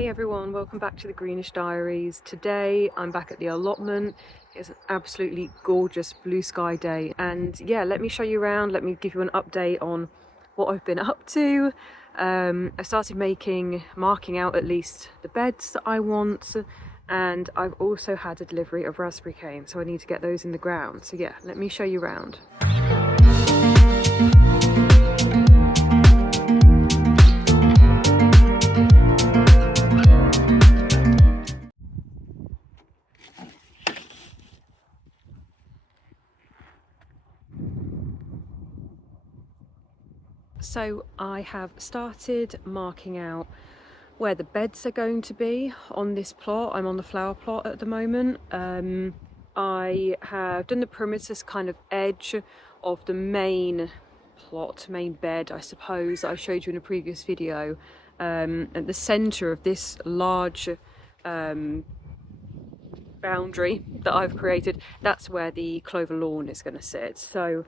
Hey everyone, welcome back to the Greenish Diaries. Today I'm back at the allotment. It's an absolutely gorgeous blue sky day, and yeah, let me show you around, let me give you an update on what I've been up to. I started marking out at least the beds that I want, and I've also had a delivery of raspberry cane, so I need to get those in the ground. So yeah, let me show you around. So I have started marking out where the beds are going to be on this plot. I'm on the flower plot at the moment. I have done the perimeters kind of edge of the main plot, main bed, I suppose, that I showed you in a previous video. At the centre of this large boundary that I've created, that's where the clover lawn is going to sit. So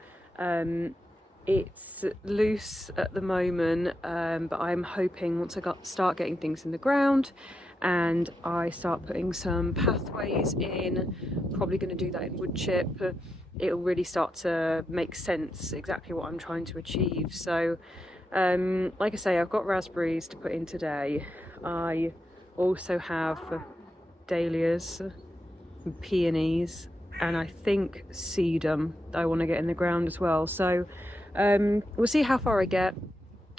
it's loose at the moment, but I'm hoping once I start getting things in the ground and I start putting some pathways in, probably going to do that in wood chip, it'll really start to make sense exactly what I'm trying to achieve. So like I say, I've got raspberries to put in today. I also have dahlias, peonies, and I think sedum that I want to get in the ground as well. So we'll see how far I get.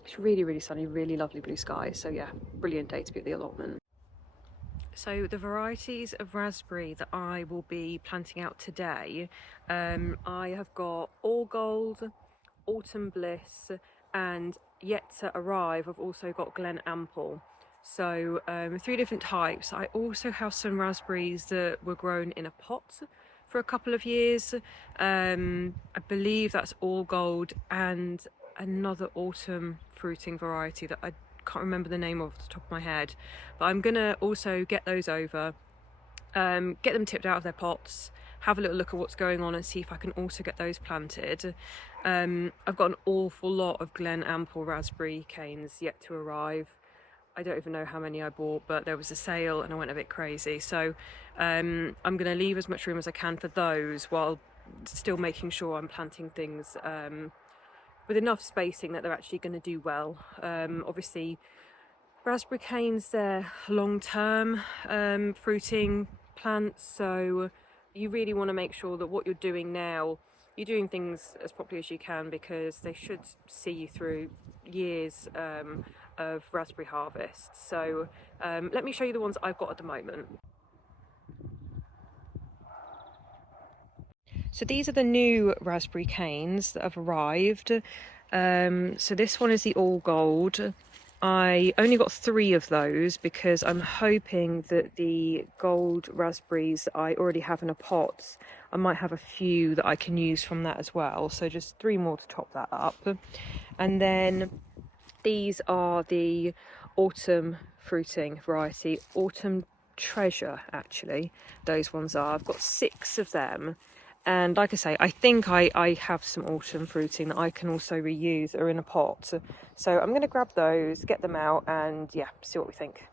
It's really sunny, really lovely blue sky. So yeah, brilliant day to be at the allotment. So the varieties of raspberry that I will be planting out today, I have got All Gold, Autumn Bliss, and yet to arrive I've also got Glen Ample. So 3 different types. I also have some raspberries that were grown in a pot for a couple of years. I believe that's All Gold and another autumn fruiting variety that I can't remember the name off the top of my head, but I'm gonna also get those over, get them tipped out of their pots, have a little look at what's going on and see if I can also get those planted. I've got an awful lot of Glen Ample raspberry canes yet to arrive. I don't even know how many I bought, but there was a sale and I went a bit crazy. So I'm going to leave as much room as I can for those while still making sure I'm planting things with enough spacing that they're actually going to do well. Obviously, raspberry canes, they're long-term fruiting plants, so you really want to make sure that what you're doing now, you're doing things as properly as you can, because they should see you through years of raspberry harvest. So let me show you the ones I've got at the moment. So these are the new raspberry canes that have arrived. So this one is the All Gold. I only got 3 of those because I'm hoping that the gold raspberries that I already have in a pot, I might have a few that I can use from that as well. So just 3 more to top that up. And then these are the autumn fruiting variety, Autumn Treasure actually, those ones are. I've got 6 of them. And like I say, I think I have some autumn fruiting that I can also reuse that are in a pot. So I'm going to grab those, get them out, and yeah, see what we think.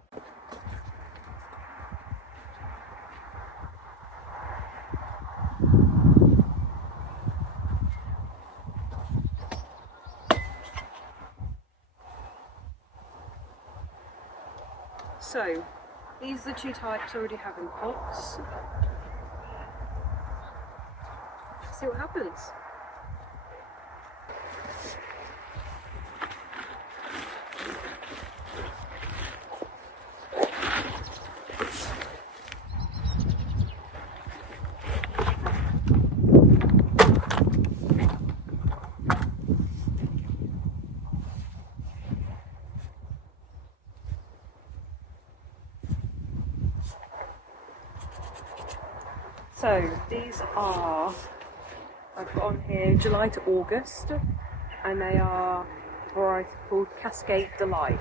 So these are the 2 types I already have in pots. See what happens. So these are, I've got on here July to August, and they are a variety called Cascade Delight.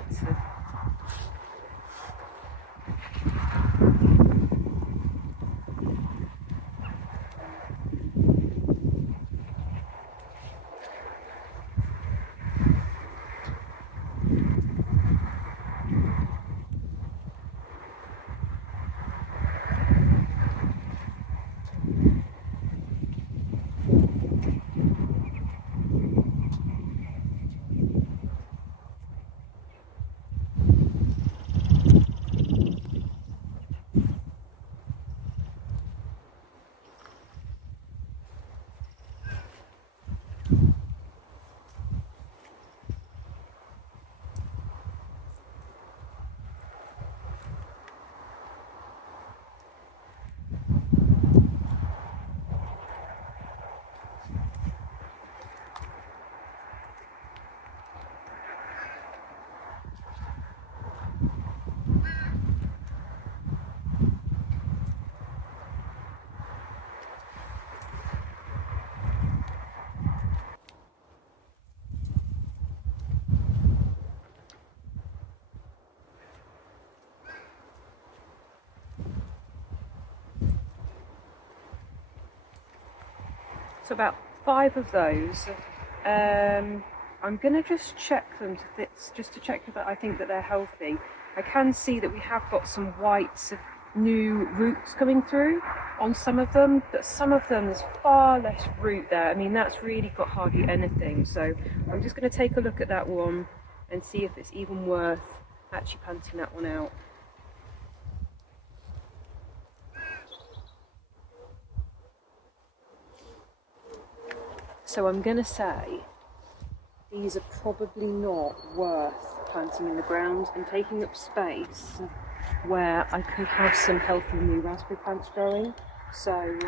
So about 5 of those. I'm gonna just check them just to check that I think that they're healthy. I can see that we have got some white new roots coming through on some of them, but some of them there's far less root there. I mean, that's really got hardly anything. So I'm just going to take a look at that one and see if it's even worth actually planting that one out. So I'm going to say these are probably not worth planting in the ground and taking up space where I could have some healthy new raspberry plants growing. So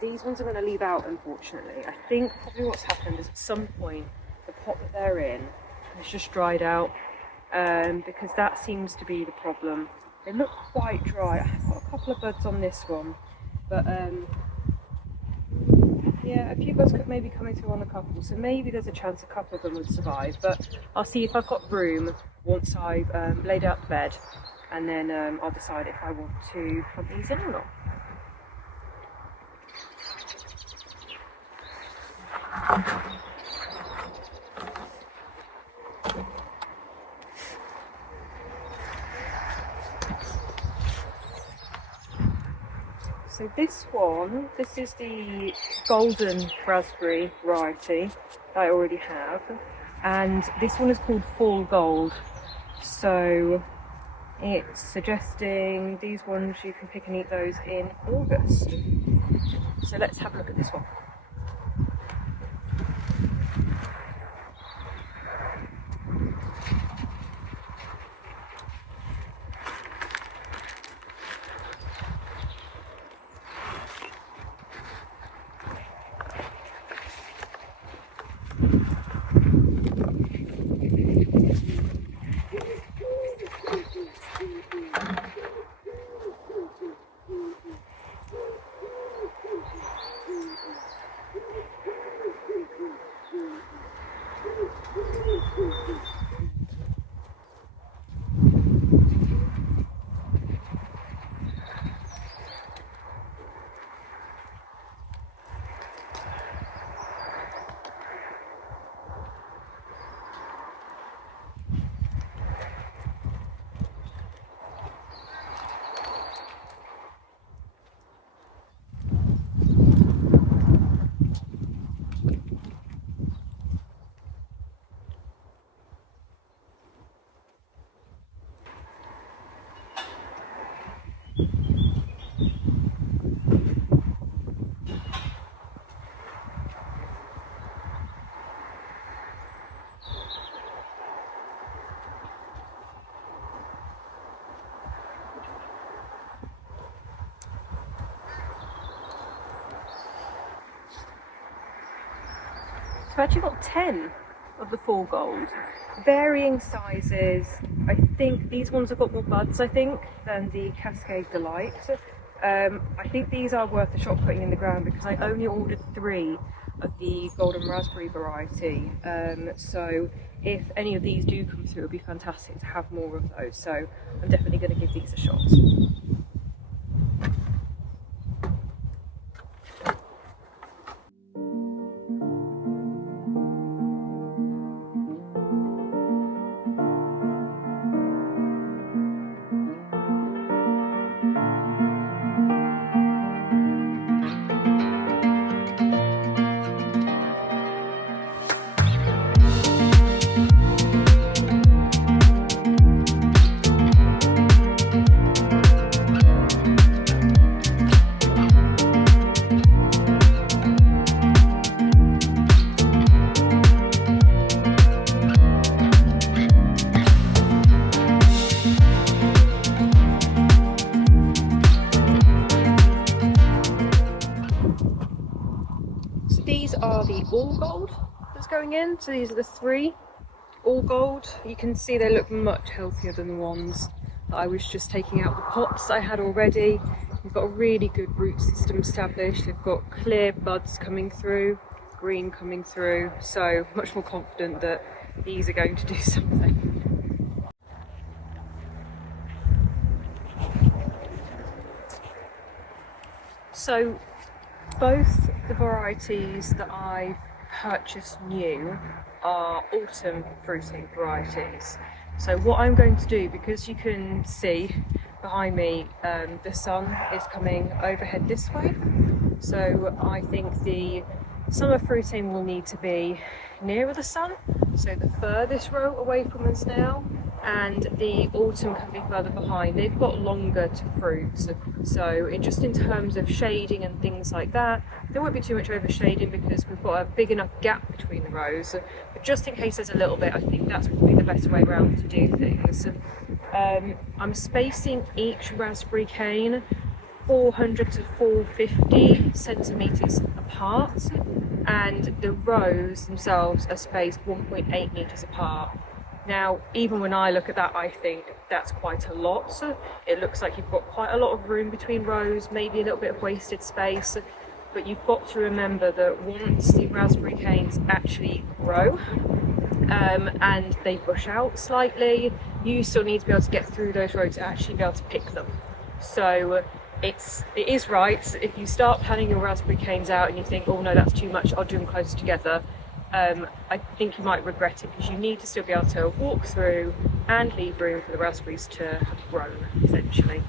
these ones I'm going to leave out, unfortunately. I think probably what's happened is at some point the pot that they're in has just dried out, because that seems to be the problem. They look quite dry. I've got a couple of buds on this one, but yeah, a few buds could maybe coming through on a couple, so maybe there's a chance a couple of them would survive, but I'll see if I've got room once I've laid out the bed, and then I'll decide if I want to plant these in or not. So this one, this is the golden raspberry variety that I already have, and this one is called Fall Gold. So it's suggesting these ones you can pick and eat those in August. So let's have a look at this one. So I've actually got 10 of the Fall Gold, varying sizes. I think these ones have got more buds, I think, than the Cascade Delight. I think these are worth a shot putting in the ground because I only ordered 3 of the golden raspberry variety. So if any of these do come through, it would be fantastic to have more of those. So I'm definitely going to give these a shot. These are the All Gold that's going in. So these are the 3 All Gold. You can see they look much healthier than the ones that I was just taking out the pots I had already. They've got a really good root system established. They've got clear buds coming through, green coming through. So much more confident that these are going to do something. So both the varieties that I've purchased new are autumn fruiting varieties. So what I'm going to do, because you can see behind me the sun is coming overhead this way, so I think the summer fruiting will need to be nearer the sun, so the furthest row away from us now, and the autumn can be further behind. They've got longer to fruit, so just in terms of shading and things like that, there won't be too much over shading because we've got a big enough gap between the rows, but just in case there's a little bit, I think that's probably the best way around to do things. I'm spacing each raspberry cane 400 to 450 centimetres apart, and the rows themselves are spaced 1.8 metres apart. Now, even when I look at that, I think that's quite a lot. It looks like you've got quite a lot of room between rows, maybe a little bit of wasted space, but you've got to remember that once the raspberry canes actually grow and they bush out slightly, you still need to be able to get through those rows to actually be able to pick them. So it is right, if you start planning your raspberry canes out and you think, oh no, that's too much, I'll do them closer together, I think you might regret it, because you need to still be able to walk through and leave room for the raspberries to have grown, essentially.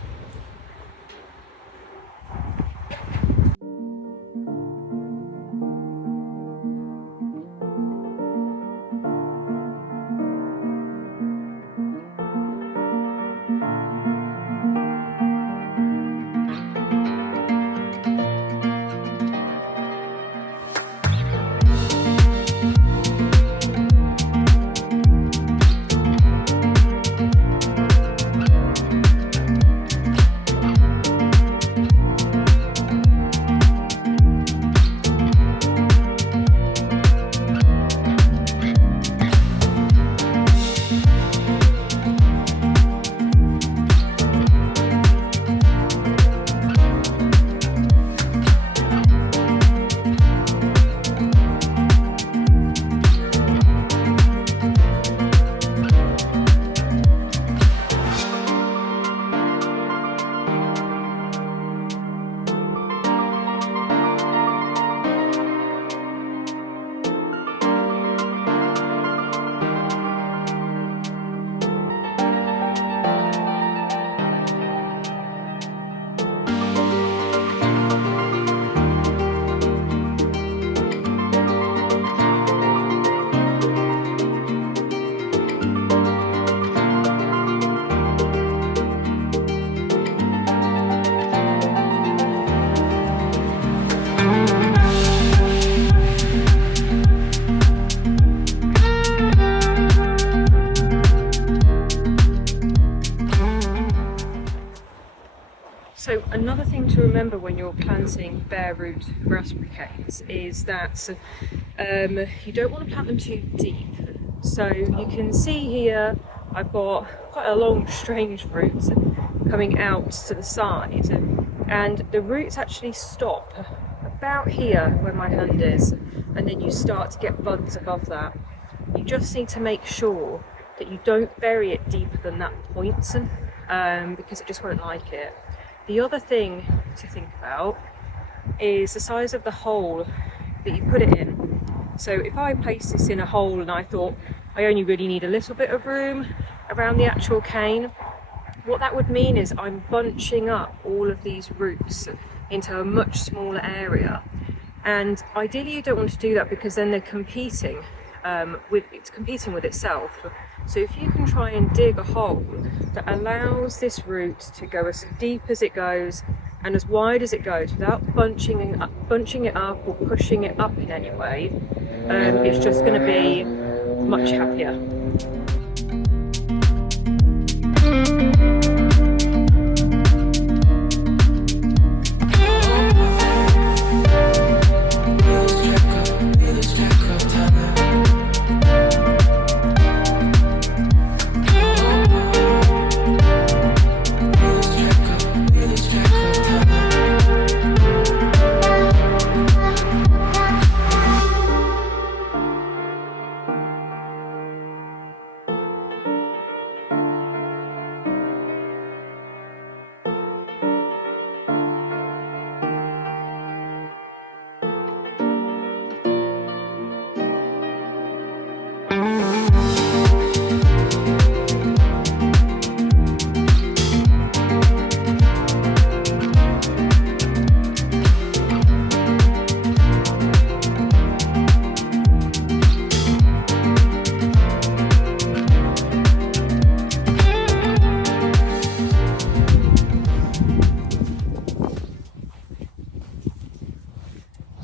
So another thing to remember when you're planting bare root raspberry canes is that you don't want to plant them too deep. So you can see here I've got quite a long strange root coming out to the side, and the roots actually stop about here where my hand is, and then you start to get buds above that. You just need to make sure that you don't bury it deeper than that point, because it just won't like it. The other thing to think about is the size of the hole that you put it in. So if I place this in a hole and I thought I only really need a little bit of room around the actual cane, what that would mean is I'm bunching up all of these roots into a much smaller area. And ideally you don't want to do that, because then they're competing with itself. So if you can try and dig a hole that allows this root to go as deep as it goes and as wide as it goes without bunching it up or pushing it up in any way, it's just going to be much happier.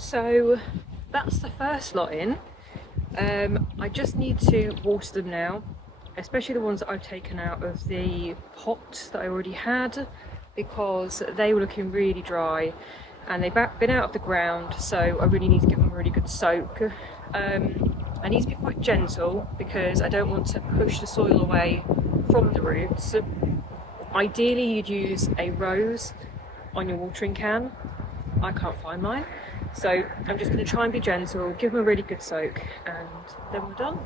So that's the first lot in. I just need to water them now, especially the ones that I've taken out of the pot that I already had, because they were looking really dry and they've been out of the ground, so I really need to give them a really good soak. I need to be quite gentle because I don't want to push the soil away from the roots. Ideally you'd use a rose on your watering can. I can't find mine, so I'm just going to try and be gentle, give them a really good soak, and then we're done.